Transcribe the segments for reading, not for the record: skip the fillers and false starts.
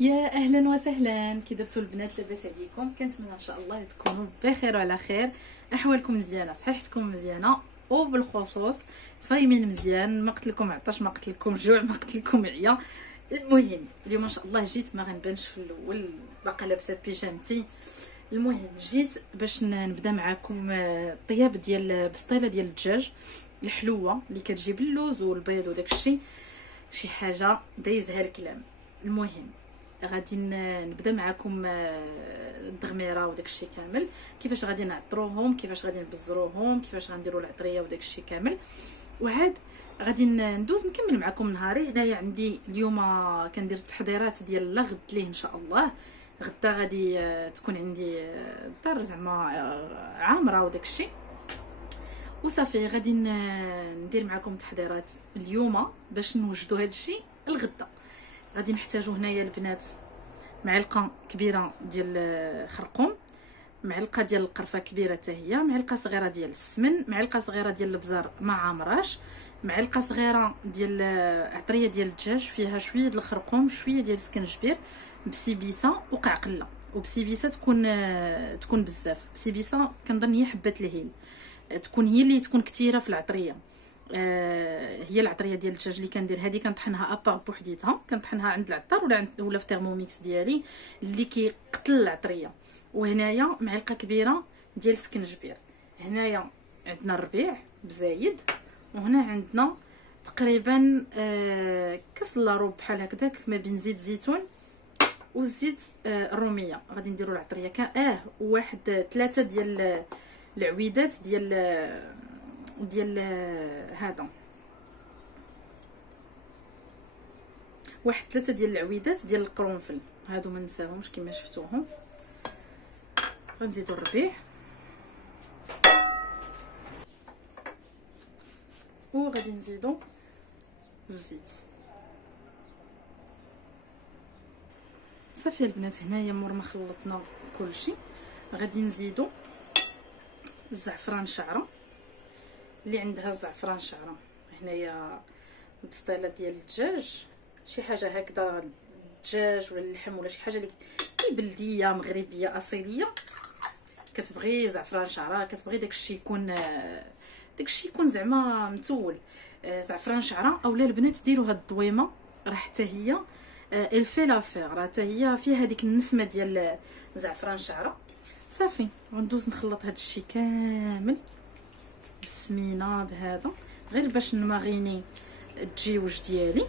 يا اهلا وسهلا، كي درتوا البنات؟ لاباس عليكم؟ كنتمنى ان شاء الله تكونوا بخير وعلى خير، احوالكم مزيانه، صحيحتكم مزيانه، وبالخصوص صايمين مزيان، ما قتلكم عطش، ما قتلكم جوع، ما قتلكم عيا. المهم اليوم ان شاء الله جيت، ما غنبانش في الاول، باقا لابسه بيجامتي. المهم جيت باش نبدا معكم الطياب ديال بسطيله ديال الدجاج الحلوه اللي كتجي باللوز والبيض وداك الشيء، شي حاجه دايزها الكلام. المهم غادي نبدا معكم الدغميره وداك الشيء كامل، كيفاش غادي نعطروهم، كيفاش غادي نبزروهم، كيفاش غنديروا العطريه وداك الشيء كامل. وعاد غادي ندوز نكمل معكم نهاري. هنايا عندي اليوم كندير التحضيرات ديال لا غد ليه ان شاء الله. غدا غادي تكون عندي الدار زعما عامره وداك الشيء، وصافي غادي ندير معكم التحضيرات اليوم باش نوجدوا هذا الشيء الغدا. غادي نحتاجو هنايا البنات معلقه كبيره ديال خرقوم، معلقه ديال القرفه كبيره حتى هي، معلقه صغيره ديال السمن، معلقه صغيره ديال البزار ما عامراش، معلقه صغيره ديال عطريه ديال الدجاج فيها شويه ديال الخرقوم، شويه ديال السكنجبير، بسيبيسه وقعقله. وبسيبيسه تكون بزاف، بسيبيسه كنظن هي حبه الهيل، تكون هي اللي تكون كثيره في العطريه. هي العطريه ديال الدجاج اللي كندير هذه كنطحنها ابار بوحديتها، كنطحنها عند العطار ولا في ترموميكس ديالي اللي كيقتل العطريه. وهنايا معلقه كبيره ديال السكنجبير. هنايا عندنا الربيع بزايد، وهنا عندنا تقريبا كاس الا ربع بحال هكذاك ما بين زيت زيتون والزيت الروميه. غادي نديروا العطريه واحد 3 ديال العويدات ديال هذا، واحد 3 ديال العويدات ديال القرنفل، هادو ما نساهمش كما شفتوهم. غنزيدو الربيع وغادي نزيدو الزيت. صافي البنات، هنايا مور ما خلطنا كلشي غادي نزيدو الزعفران شعره، اللي عندها الزعفران شعره. هنايا البسطيله ديال الدجاج، شي حاجه هكذا الدجاج ولا اللحم ولا شي حاجه اللي بلديه مغربيه اصيليه كتبغي زعفران شعره، كتبغي داكشي يكون زعما متول. زعفران شعره اولا البنات ديروا هاد الضويمه، راه حتى هي الفي لافير، راه حتى هي فيها هذيك النسمه ديال زعفران شعره. صافي غندوز نخلط هاد الشيء كامل بسمينه بهذا، غير باش نماغيني التجيوج ديالي.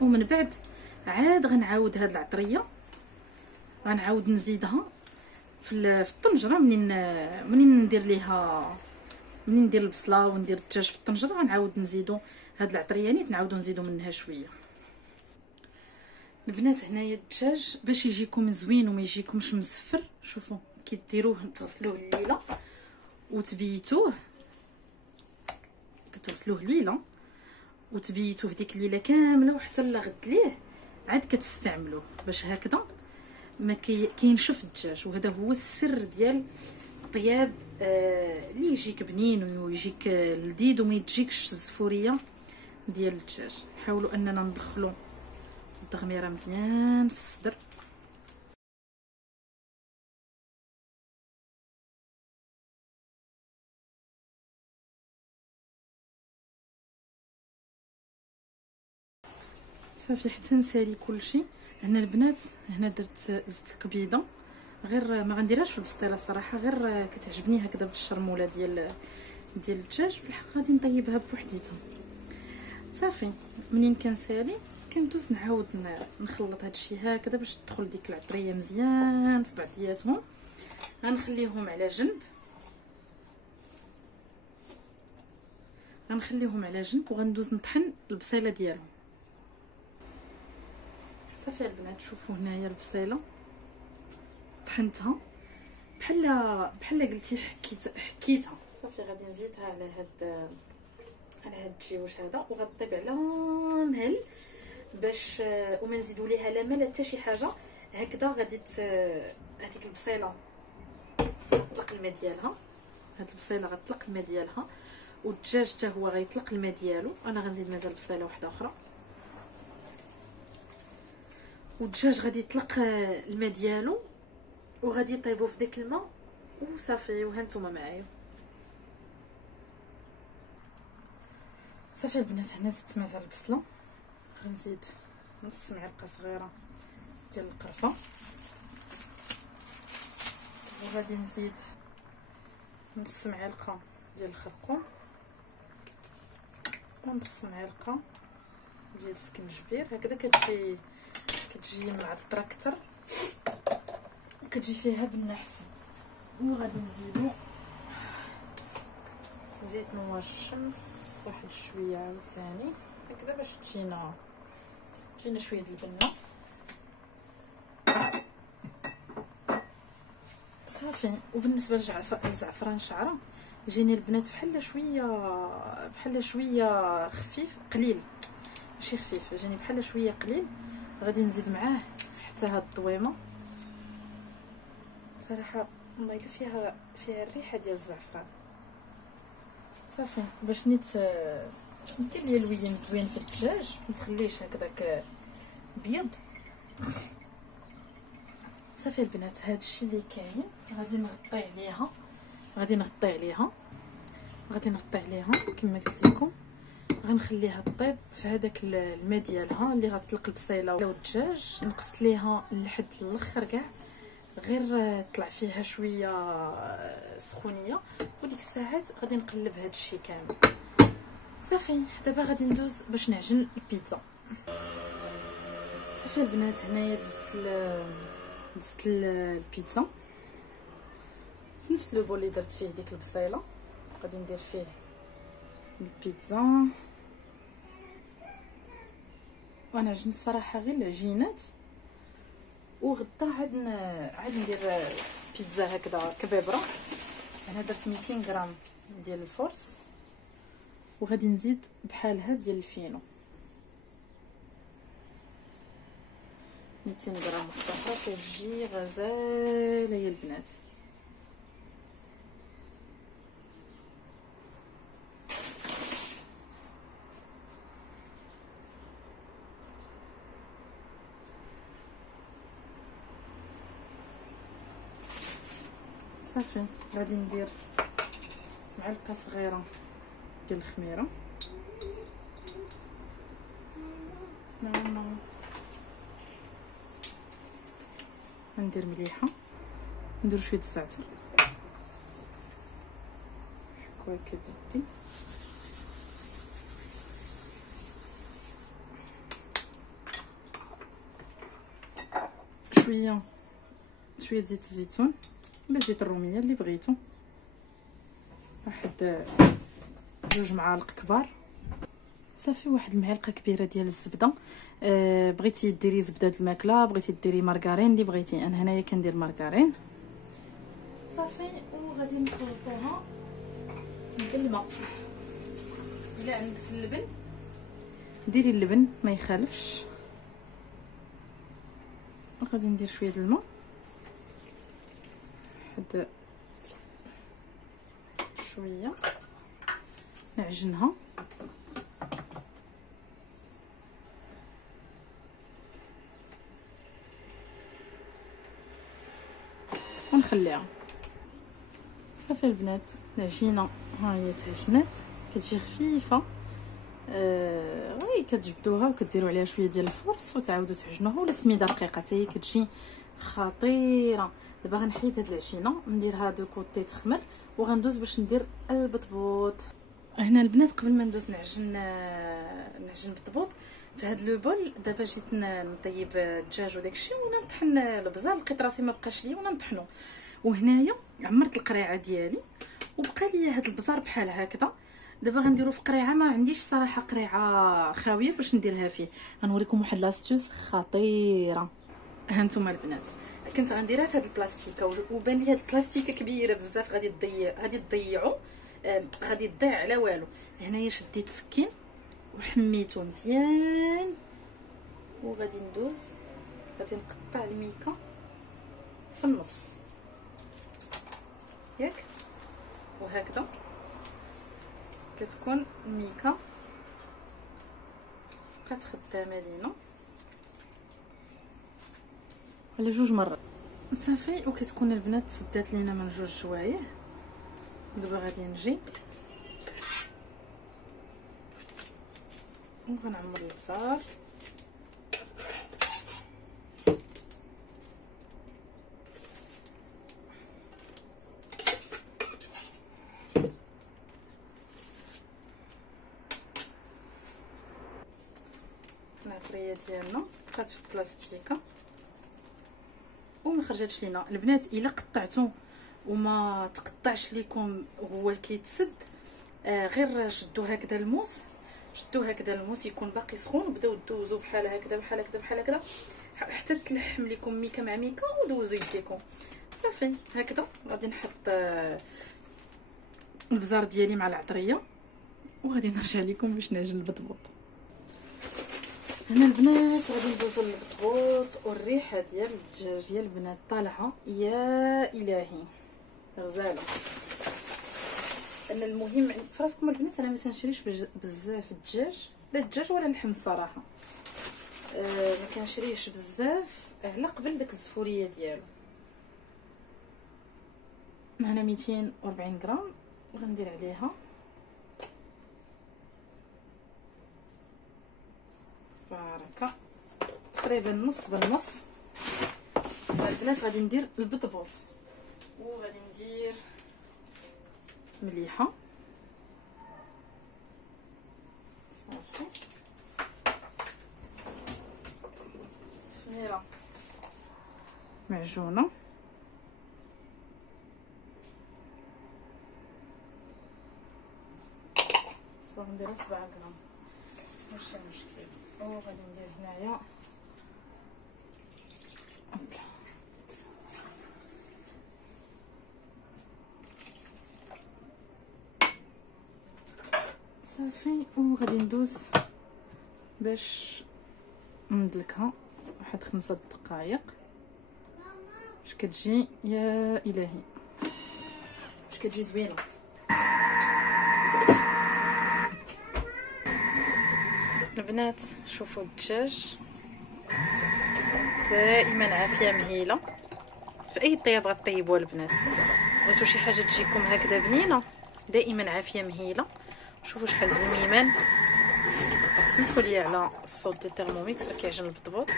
ومن بعد عاد غنعاود هاد العطريه غنعاود نزيدها في الطنجره. منين ندير ليها، منين ندير البصله وندير الدجاج في الطنجره، غنعاود نزيدو هاد العطريه نيت، نعاودو نزيدو منها شويه. البنات هنايا الدجاج باش يجيكم زوين وما يجيكمش مزفر، شوفوا كيديروه، تغسلوه الليله وتبيتوه، كتغسلوه ليله وتبيتوه ديك الليله كامله وحتى لغد ليه عاد كتستعملوه باش هكذا ما كينشف الدجاج. وهذا هو السر ديال الطياب اللي يجيك بنين ويجيك لذيذ وما تجيكش الزفوريه ديال الدجاج. حاولوا اننا ندخلوا التغميره مزيان في الصدر. صافي حتى نسالي كلشي. هنا البنات هنا درت زدت الكبيده، غير ما غنديرهاش في البسطيله صراحه، غير كتعجبني هكذا بالشرموله ديال الدجاج. بالحق غادي نطيبها بوحديتها. صافي منين كنسالي كندوز نعاود نخلط هادشي هكذا باش تدخل ديك العطريه مزيان في بعضياتهم. غنخليهم على جنب، وغندوز نطحن البصيله ديالهم. صافي البنات شوفوا هنايا البصيله طحنتها بحال قلتي حكيتها. صافي غادي نزيدها على هاد الجيوش هذا، وغطيب على مهل باش وما نزيدوا ليها لا مال حتى شي حاجه هكذا. غادي هذيك البصيله غتطلق الماء ديالها، هاد البصيله غتطلق الماء ديالها، والدجاج حتى هو غيطلق الماء ديالو. انا غنزيد مازال بصيله واحده اخرى والدجاج غادي يطلق الماء ديالو وغادي يطيبوا في داك الماء وصافي. وها نتوما معايا. صافي البنات، هنا زدت مازال البصله، غنزيد نص معلقه صغيره ديال القرفه، وغادي نزيد نص معلقه ديال الخرقوم ونص معلقه ديال السكنجبير. هكذا كتجي معطره اكثر وكتجي فيها بنه احسن. وغادي نزيدو زيت نوار الشمس واحد شويه عاوتاني هكذا باش تجينا شويه د البنه. صافي. وبالنسبه للزعفران شعره جيني البنات بحال شويه خفيف قليل، ماشي خفيف، جاني بحال شويه قليل. غادي نزيد معاه حتى هاد الضويمه. صراحه والله الا فيها الريحه ديال الزعفران. صافي باش ندير ليا اللوين زوين في الدجاج، ما تخليش هكذاك بيض. صافي البنات، هذا الشيء اللي كاين. غادي نغطي عليها كما قلت لكم. غنخليها طيب في هذاك الماء ديالها اللي غتطلق البصيله ولا الدجاج. نقصت ليها لحد الاخر كاع، غير طلع فيها شويه سخونيه، وديك الساعات غادي نقلب هذا الشيء كامل. صافي دابا غادي ندوز باش نعجن البيتزا. صافي البنات، هنايا دزت البيتزا في نفس لو بول اللي درت فيه ديك البصيله. غادي ندير فيه البيتزا وانا عجن الصراحه غير العجينات. وغدا عاد ندير بيتزا هكذا كبابره. انا درت 200 غرام ديال الفورس، وغادي نزيد بحالها ديال الفينو 200 غرام وحده كتجي غزاله يا البنات. صافي غادي ندير معلقه صغيره ديال الخميره. ندير مليحه، ندير شويه الزعتر هكا بيدي، شويه زيت الزيتون ولا زيت الروميه اللي بغيتو، واحد 2 معالق كبار. صافي واحد المعلقه كبيره ديال الزبده. بغيتي ديري زبده الماكله، بغيتي ديري مارغرين، اللي بغيتي. انا هنايا كندير مارغرين. صافي وغادي نخلطوها بالماء. الا عندك اللبن ديري اللبن ما يخالفش. وغادي ندير شويه د الماء، واحد شويه نعجنها. ونخليها. صافي البنات، العجينه ها هي تعجنات، كتجي خفيفه. غير كتجبدوها وكديروا عليها شويه ديال الفرص وتعاودوا تعجنوها، ولا سميده رقيقه حتى هي كتجي خطيره. دابا غنحيد هاد العجينه نديرها دو كوتي تخمر، وغندوز باش ندير البطبوط. هنا البنات قبل ما ندوز نعجن بطبوط في هاد لو بول. دابا جيت نطيب الدجاج وداكشي ونطحن البزار، لقيت راسي ما بقاش ليا وانا نطحنو. وهنايا عمرت القريعه ديالي وبقى ليا هاد البزار بحال هكذا. دابا غنديرو في قريعه، ما عنديش صراحه قريعه خاويه باش نديرها فيه. غنوريكم واحد لاستوس خطيره. ها نتوما البنات، كنت غنديرها في هاد البلاستيكه وبان لي هاد البلاستيكه كبيره بزاف، غادي تضيعوا، غادي تضيع على والو. هنايا شديت سكين وحميته مزيان، وغادي ندوز غادي نقطع الميكا في النص ياك، وهكذا كتكون الميكا بقات خدامه لينا. على 2 مرات صافي. وكتكون البنات سدات لينا من 2 شوايه. دابا غادي نجي وغنعمر البصار العطريه ديالنا بقات في بلاستيكه وما خرجتش لينا. البنات الا قطعتو وما تقطعش ليكم هو كيتسد، غير شدوا هكذا الموس، شدوا هكذا الموس يكون باقي سخون وبداو دوزوا بحال هكذا بحال هكذا بحال هكذا حتى تلحم لكم ميكه مع ميكه، ودوزوا يديكم صافي هكذا. غادي نحط البزار ديالي مع العطريه وغادي نرجع لكم باش نعجن البطبوط. هنا البنات غادي ندوزو للبطبوط، والريحه ديال الدجاج ديال البنات طالعه يا الهي غزاله. ان المهم فراسكم البنات انا ما تنشريش بزاف الدجاج، لا الدجاج ولا اللحم الصراحه، ما كنشريهش بزاف على قبل داك الزفوريه ديالو. هنا 240 غرام وغندير عليها بركه تقريبا نص بالنص. البنات غادي ندير البطبوط وغادي ندير مليحه صافي، خميره معجونه غنديرها 7 غرام ماشي مشكل. وغادي ندير هنايا صافي. وغادي ندوز باش ندلكها واحد 5 دقائق باش كتجي يا الهي باش كتجي زوينه. البنات شوفوا الدجاج دائما عافيه مهيله في اي طياب غطيبوها البنات. بغيتو شي حاجه تجيكم هكذا بنينه دائما عافيه مهيله. شوفوا شحال زويمان. سمحوا لي على الصوت ديال الترموميكس كيعجن البطبوط.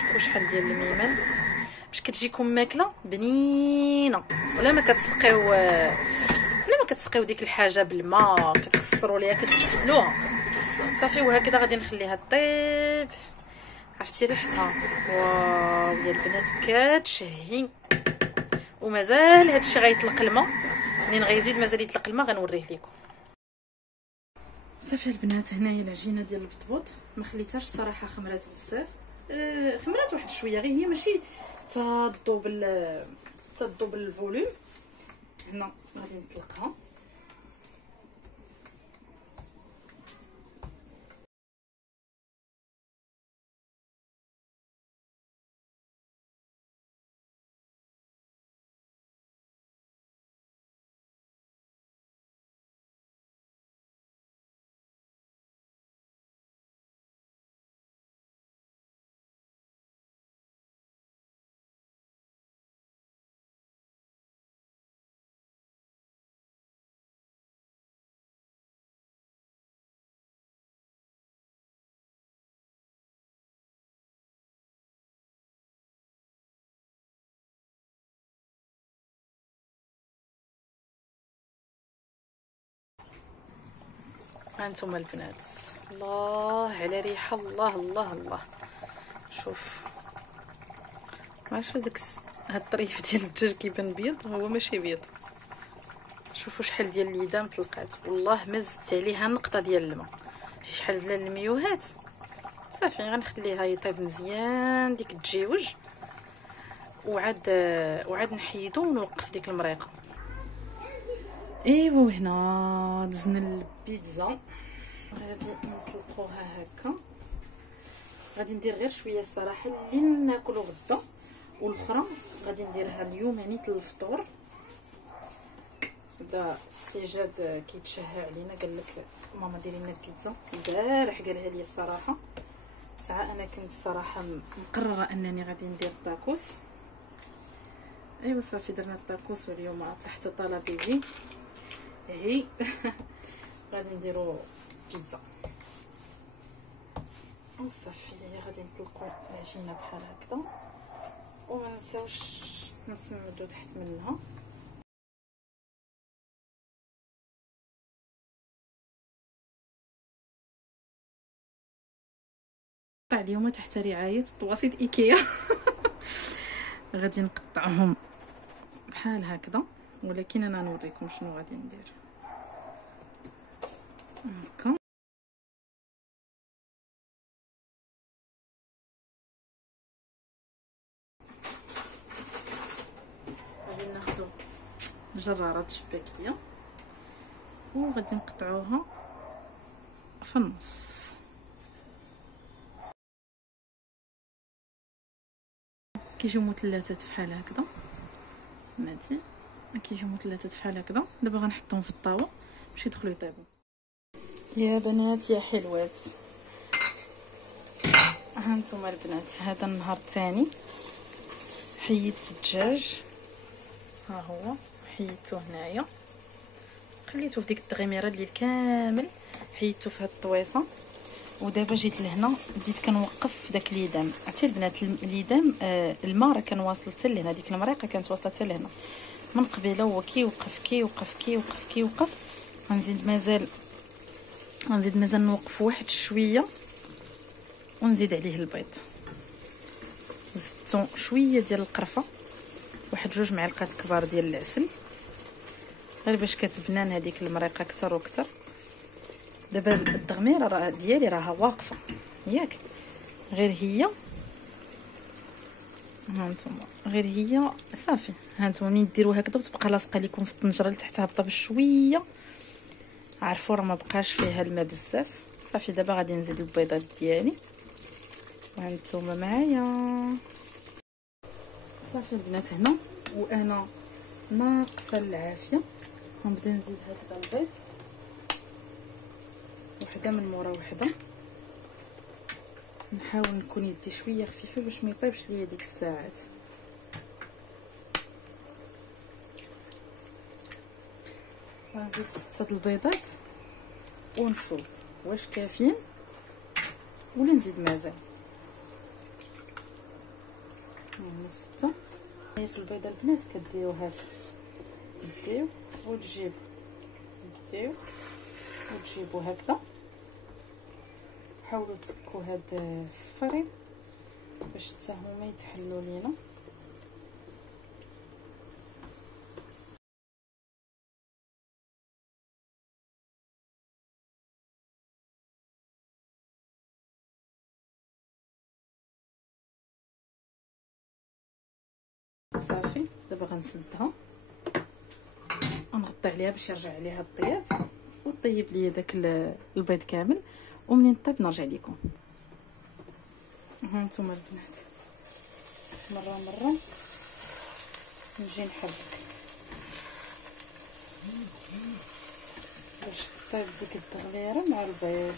شوفوا شحال ديال الميمان باش كتجيكم ماكله بنينه. ولا ما كتسقيو ديك الحاجه بالماء كتخسروا ليها كتغسلوها صافي. وهكذا غادي نخليها طيب. عرفتي ريحتها واو يا البنات كتشهي. ومازال هادشي غيطلق الماء، منين غيزيد مازال يطلق الماء غنوريه لكم. صافي البنات هنايا العجينه ديال البطبوط ما خليتهاش صراحه خمرات بزاف، خمرات واحد شويه غير، هي ماشي تضوب الفوليوم. هنا غادي نطلقها هانتوما البنات. الله على ريحه، الله الله الله. شوف ماشي داك هاد الطريف ديال الدجاج كيبان بيض، هو ماشي بيض. شوفوا شحال ديال الليده مطلقات، والله ما زدت عليها نقطه ديال الماء. شحال ديال الميوهات صافي. غنخليها يطيب مزيان ديك تجيوج، وعاد نحيدو ونوقف ديك المريقه. ايوا هنا دزنا البيتزا غادي نطلقوها هكا. غادي ندير غير شويه الصراحه اللي ناكلو غدا، والاخرى غادي نديرها اليوم يعني الفطور. دا السجاد كيتشهى علينا، قال لك ماما ديري لنا البيتزا البارح، قالها لي الصراحه ساعه انا كنت صراحه مقرره انني غادي ندير الطاكوس. ايوا صافي درنا الطاكوس، واليوم تحت طلبي هي غادي نديرو بيتزا وصافي. غادي نطلقوا العجينه بحال هكذا، وما نساوش نسمدو تحت منها. اليوم تحت رعايه طواسيط ايكيا غادي نقطعهم بحال هكذا، ولكن انا نوريكم شنو غادي ندير هكا. غادي ناخذ جرارات شباكيه وغادي نقطعوها في النص. كيجيو مثلثات بحال هكذا، ماتي كيجيو مثلثات بحال هكذا. دابا غنحطهم في الطاوه باش يدخلوا يطيبوا. يا بنات يا حلوات، ها نتوما البنات، هذا النهار الثاني حيدت الدجاج، ها هو حيدته هنايا، خليته في ديك التغميره الليل كامل، حيدته في هاد الطويصه. ودابا جيت لهنا بديت كنوقف داك الليدام. عرفتي البنات الليدام الماء راه كان واصل حتى لهنا، ديك المريقه كانت واصله حتى لهنا من قبيله. هو كيوقف غنزيد مازال نوقف واحد شويه ونزيد عليه البيض. زدت شويه ديال القرفه، واحد 2 معالق كبار ديال العسل، غير باش كتبنان هذيك المريقه اكثر واكثر. دابا التغميره ديالي راها واقفه ياك، غير هي هانتوما، غير هي صافي. هانتوما ملي ديروا هكذا وتبقى لاصقه لكم في الطنجره لتحت هابطه بشويه، عرفوا راه ما بقاش فيها الماء بزاف. صافي دابا غادي نزيد البيضات ديالي وهانتوما معايا. صافي البنات هنا وانا ناقصه العافيه، غنبدا نزيد هكذا البيض وحده من مورا وحده. نحاول نكون يدي شويه خفيفه باش ما يطيبش ليا ديك الساعات. غنزيد 6 البيضات ونشوف واش كافيين ولا نزيد مازال. هنا 6 في البيضه البنات كديروا هكا، ديو وتجيبوا هكذا. حاولوا تسكوا هاد الصفرين باش حتى هما يتحلوا لينا. صافي دابا غنسدها ونغطي عليها باش يرجع عليها الطياب وطيب ليا داك البيض كامل، ومنين طيب نرجع لكم. ها نتوما البنات مره نجي نحرك باش طيب ديك التغليره مع البيض.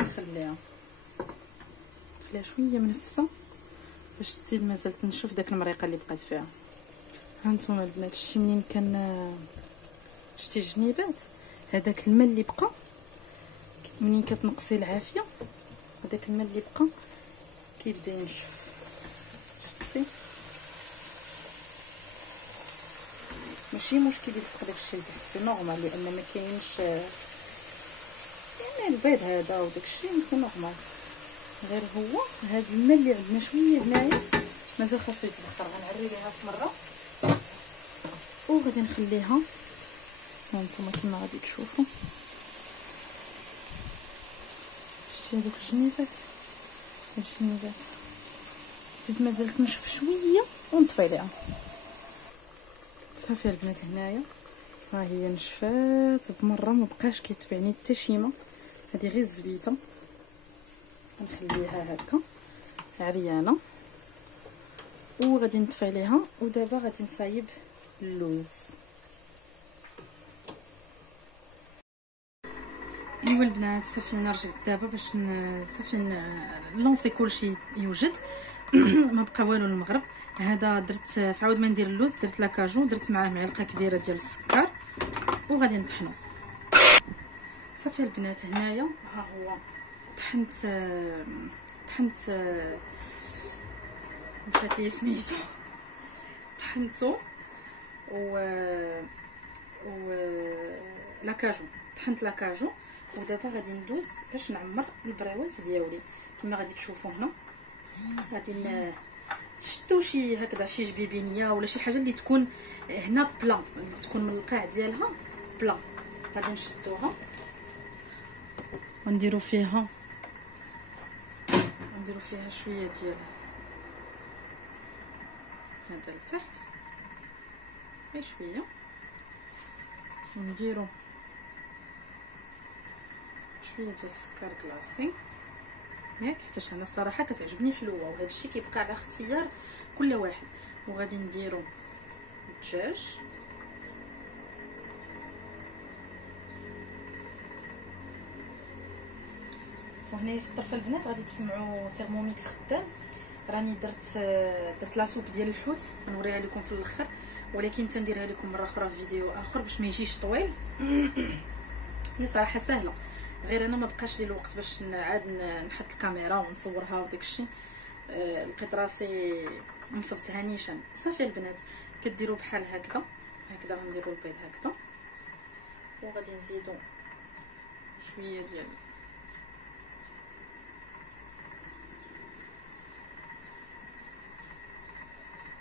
نخليها شويه منفسه باش تزيد مازال تنشف داك المريقه اللي بقات فيها. هانتوما البنات شتي منين كان شتي الجنيبات، هذاك الماء اللي بقى منين كتنقصي العافيه، هذاك الماء اللي بقى كيبدا ينشف. شتي ماشي مشكل يلصق داكشي لتحت، سي نورمال، لان ما كاينش يعني البيض هذا وداكشي سي نورمال. غير هو هذا الماء اللي عندنا شويه هنايا مازال خاصو يتبخر. غنعري ليها في مره وغادي نخليها. هانتوما كما غادي تشوفوا شتي هذوك الجنيفات زيد مازال تنشف شويه ونطفي ليها. صافي البنات هنايا ها هي نشفات بمره، ما بقاش كيتبعني حتى شيمه. هذه غير الزويته، نخليها هكا عريانه وغادي نطفي عليها. ودابا غادي نصايب اللوز. ايوا البنات صافي انا رجعت دابا باش صافي نلونسي كلشي يوجد. ما بقى والو المغرب. هذا درت في عوض ما ندير اللوز درت لاكاجو، درت معاه معلقه كبيره ديال السكر وغادي نطحنو. صافي البنات هنايا ها هو طحنت مشات لي سميتو طحنتو لاكاجو، طحنت لاكاجو. ودابا غادي ندوز باش نعمر البريوات ديالي كما غادي تشوفوا هنا. غادي نشدو شي هكذا شي جبيبينيه ولا شي حاجه اللي تكون هنا بلا، اللي تكون من القاع ديالها بلا. غادي نشدوها ونديرو فيها شويه ديال هذا لتحت غير شويه، ونديرو شويه ديال السكر كلاصي ياك، حيت انا الصراحه كتعجبني حلوه وهذا الشيء كيبقى على اختيار كل واحد. وغادي نديرو الدجاج وهنايا في الطرف البنات غادي تسمعوا ثيرموميكس خدام. راني درت لاصوب ديال الحوت غنوريها لكم في الاخر، ولكن تنديرها لكم مره اخرى في فيديو اخر باش ما يجيش طويل. هي صراحه سهله، غير انا ما بقاش لي الوقت باش عاد نحط الكاميرا ونصورها وداك الشيء. لقيت راسي نصبتها نيشان. صافي البنات كديروا بحال هكذا غنديروا البيض هكذا، وغادي نزيدوا شويه ديال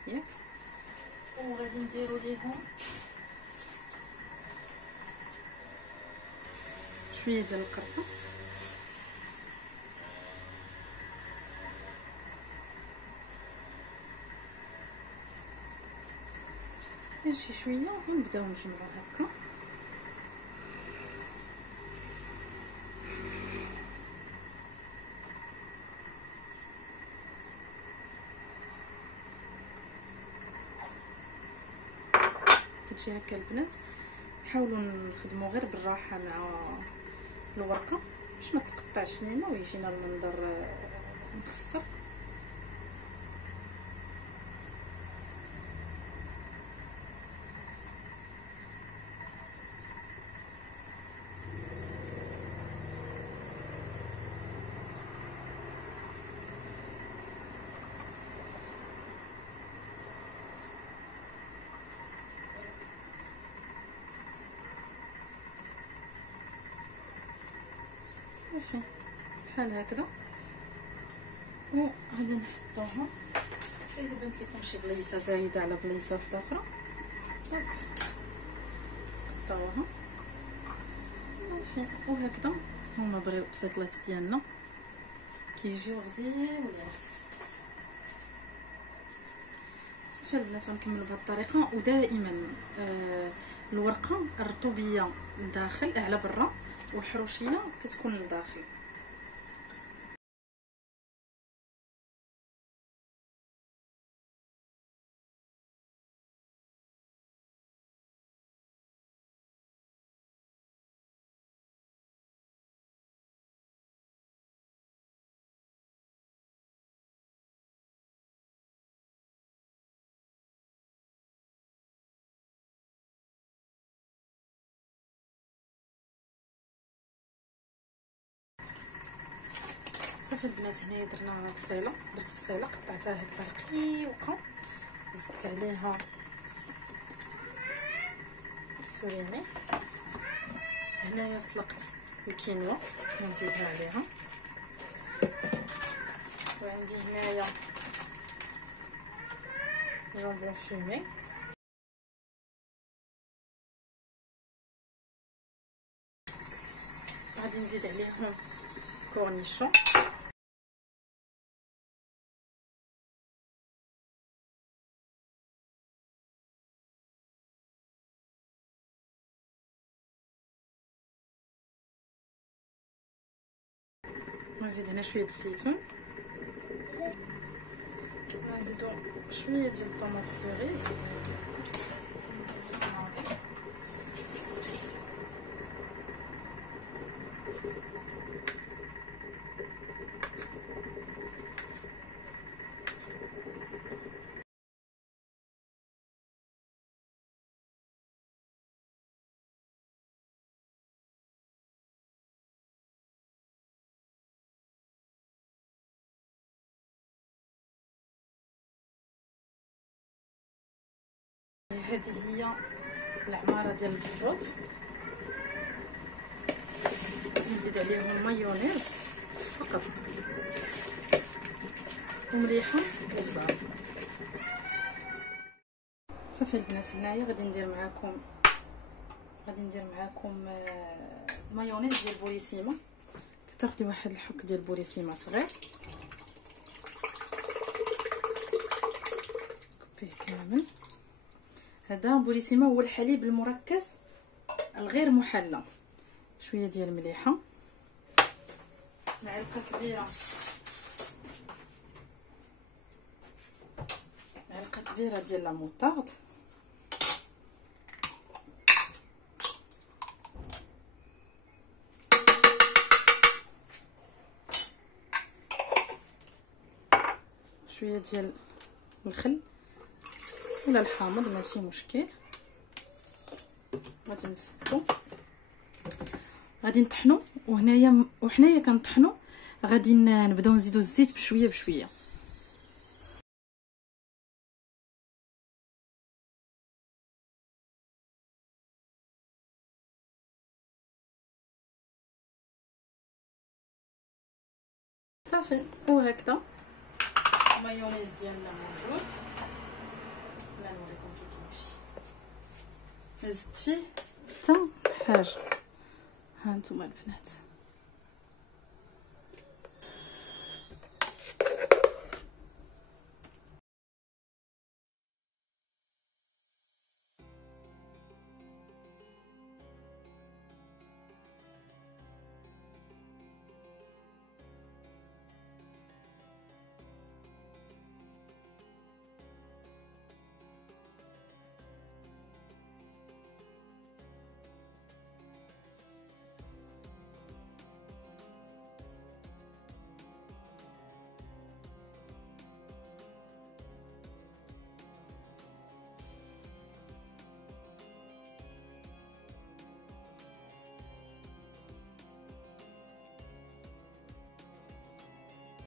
ياك، وغادي نديروا ليهم شويه ديال القرفه غير شي شويه، ونبداو نجمعوا هكا. كتجي هكا البنات. حاولوا نخدموا غير بالراحه مع الورقه باش ما تقطعش لينا ويجينا المنظر مخصر. صافي بحال هكذا، وغادي نحطوها. الا بانت لكم شي بليصه زايده على بليصه وحده اخرى نحطوها صافي. وهكذا هما بسيطلات ديالنا كيجيو غزيولين. صافي البنات غنكملوا بهذه الطريقه. ودائما الورقه الرطوبيه لداخل على برا والحروشيه كتكون لداخل. صافي البنات هنايا درنا بصيله، درت بصيله قطعتها هكذا رقيقه، زدت عليها السوريمي. هنايا سلقت الكينوا ونزيدها عليها. وعندي هنايا جامبون فومي، غادي نزيد عليهم كورنيشون. نزيد هنا شويه الزيتون غنزيدو شويه ديال الطوماط سيريز. هذه هي العماره ديال البطروط. غادي نزيد عليهم المايونيز فقط ومليحه وبزار. صافي البنات، هنايا غادي ندير معاكم مايونيز ديال بوليسيما. كتاخدي واحد الحك ديال بوليسيما صغير تكبيه كامل. هذا بوليسيما هو الحليب المركز الغير محلى. شويه ديال المليحه، معلقه كبيره ديال لا موطارد، شويه ديال الخل ولا الحامض ماشي مشكل. غادي نسدو، غادي نطحنو، وحنايا كنطحنو غادي نبداو نزيدو الزيت بشويه بشويه. صافي وهكذا المايونيز ديالنا موجود. لا نوريكم كي كيمشي. ما زدت فيه حتى حاجه. ها نتوما البنات.